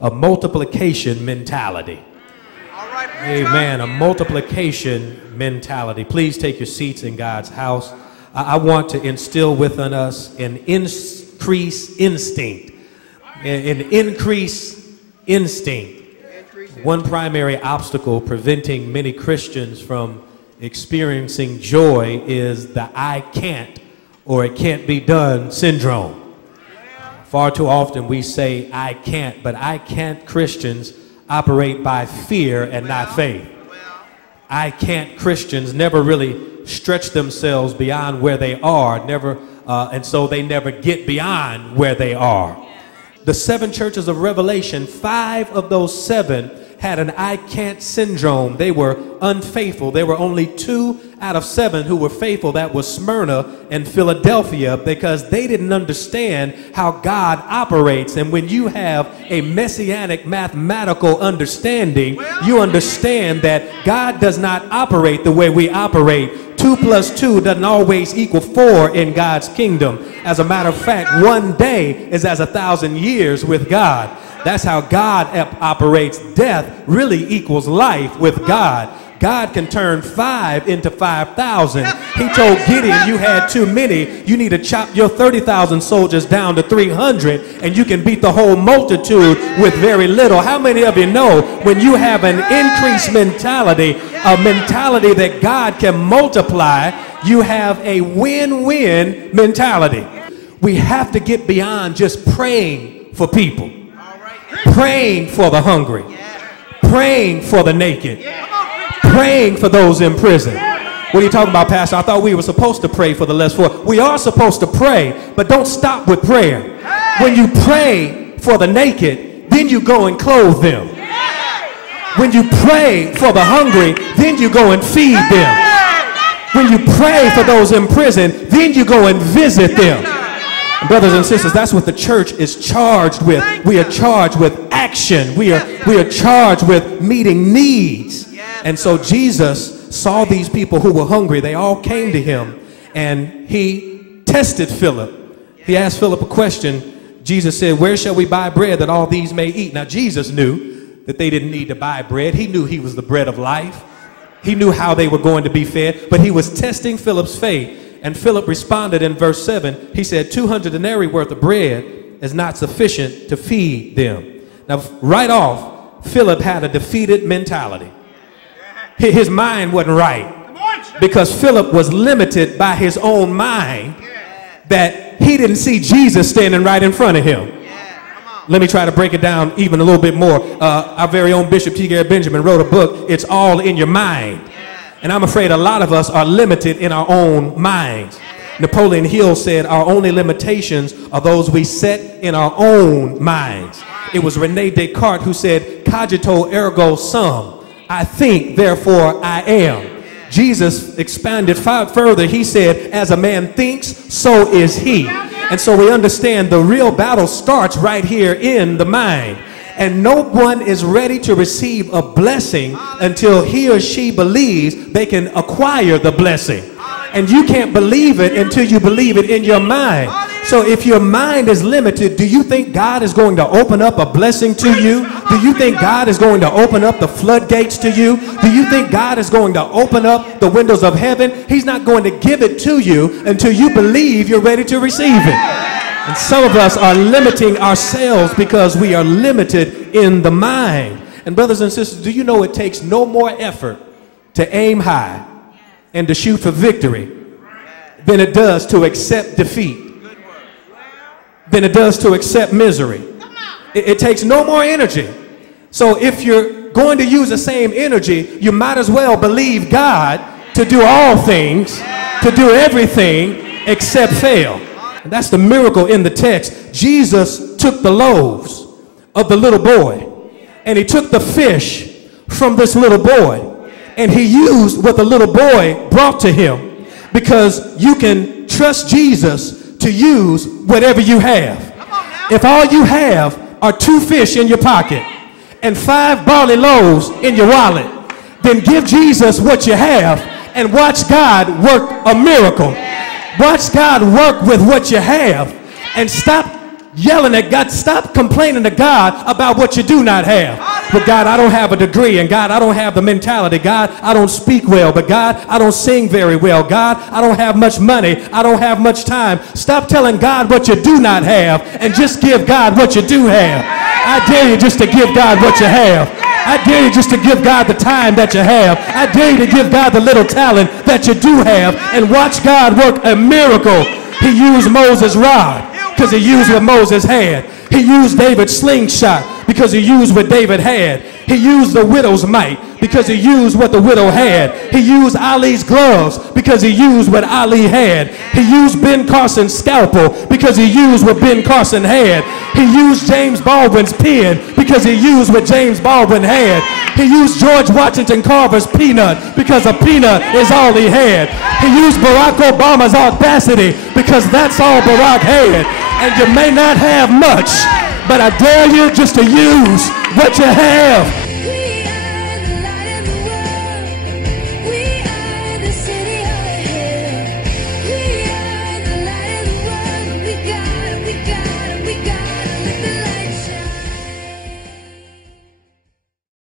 a multiplication mentality. Amen. A multiplication mentality. Please take your seats in God's house. I want to instill within us an increase instinct. An increase instinct. One primary obstacle preventing many Christians from experiencing joy is the I can't or it can't be done syndrome. Far too often we say I can't, but I can't Christians operate by fear and not faith. I can't Christians never really stretch themselves beyond where they are, and so they never get beyond where they are. The 7 churches of Revelation, 5 of those 7 had an I can't syndrome. They were unfaithful. There were only 2 out of 7 who were faithful. That was Smyrna and Philadelphia, because they didn't understand how God operates. And when you have a messianic mathematical understanding, you understand that God does not operate the way we operate. 2 plus 2 doesn't always equal 4 in God's kingdom. As a matter of fact, 1 day is as 1,000 years with God. That's how God operates. Death really equals life with God. God can turn 5 into 5,000. He told Gideon, you had too many. You need to chop your 30,000 soldiers down to 300, and you can beat the whole multitude with very little. How many of you know when you have an increased mentality, a mentality that God can multiply, you have a win-win mentality? We have to get beyond just praying for people, praying for the hungry, praying for the naked, praying for those in prison. What are you talking about, Pastor? I thought we were supposed to pray for the less fortunate. We are supposed to pray, but don't stop with prayer. When you pray for the naked, then you go and clothe them. When you pray for the hungry, then you go and feed them. When you pray for those in prison, then you go and visit them. And brothers and sisters, that's what the church is charged with. We are charged with action. We are charged with meeting needs. And so Jesus saw these people who were hungry. They all came to him, and he tested Philip. He asked Philip a question. Jesus said, where shall we buy bread that all these may eat? Now, Jesus knew that they didn't need to buy bread. He knew he was the bread of life. He knew how they were going to be fed, but he was testing Philip's faith. And Philip responded in verse 7. He said, 200 denarii worth of bread is not sufficient to feed them. Now, right off, Philip had a defeated mentality. His mind wasn't right, because Philip was limited by his own mind, that he didn't see Jesus standing right in front of him. Let me try to break it down even a little bit more. Our very own Bishop T. Gary Benjamin wrote a book, It's All in Your Mind. And I'm afraid a lot of us are limited in our own minds. Napoleon Hill said our only limitations are those we set in our own minds. It was Rene Descartes who said, cogito ergo sum. I think, therefore I am. Jesus expanded further. He said, as a man thinks, so is he. And so we understand the real battle starts right here in the mind. And no one is ready to receive a blessing until he or she believes they can acquire the blessing. And you can't believe it until you believe it in your mind. So if your mind is limited, do you think God is going to open up a blessing to you? Do you think God is going to open up the floodgates to you? Do you think God is going to open up the windows of heaven? He's not going to give it to you until you believe you're ready to receive it. And some of us are limiting ourselves because we are limited in the mind. And brothers and sisters, do you know it takes no more effort to aim high and to shoot for victory than it does to accept defeat, than it does to accept misery? It takes no more energy. So if you're going to use the same energy, you might as well believe God to do all things, to do everything except fail. And that's the miracle in the text. Jesus took the loaves of the little boy, and he took the fish from this little boy, and he used what the little boy brought to him, because you can trust Jesus to use whatever you have. If all you have are 2 fish in your pocket and 5 barley loaves in your wallet, then give Jesus what you have and watch God work a miracle. Watch God work with what you have, and stop yelling at God. Stop complaining to God about what you do not have. But God, I don't have a degree, and God, I don't have the mentality. God, I don't speak well, but God, I don't sing very well. God, I don't have much money. I don't have much time. Stop telling God what you do not have and just give God what you do have. I dare you just to give God what you have. I dare you just to give God the time that you have. I dare you to give God the little talent that you do have and watch God work a miracle. He used Moses' rod because he used what Moses had. He used David's slingshot because he used what David had. He used the widow's mite because he used what the widow had. He used Ali's gloves because he used what Ali had. He used Ben Carson's scalpel because he used what Ben Carson had. He used James Baldwin's pen because he used what James Baldwin had. He used George Washington Carver's peanut because a peanut is all he had. He used Barack Obama's audacity because that's all Barack had. And you may not have much, but I dare you just to use what you have.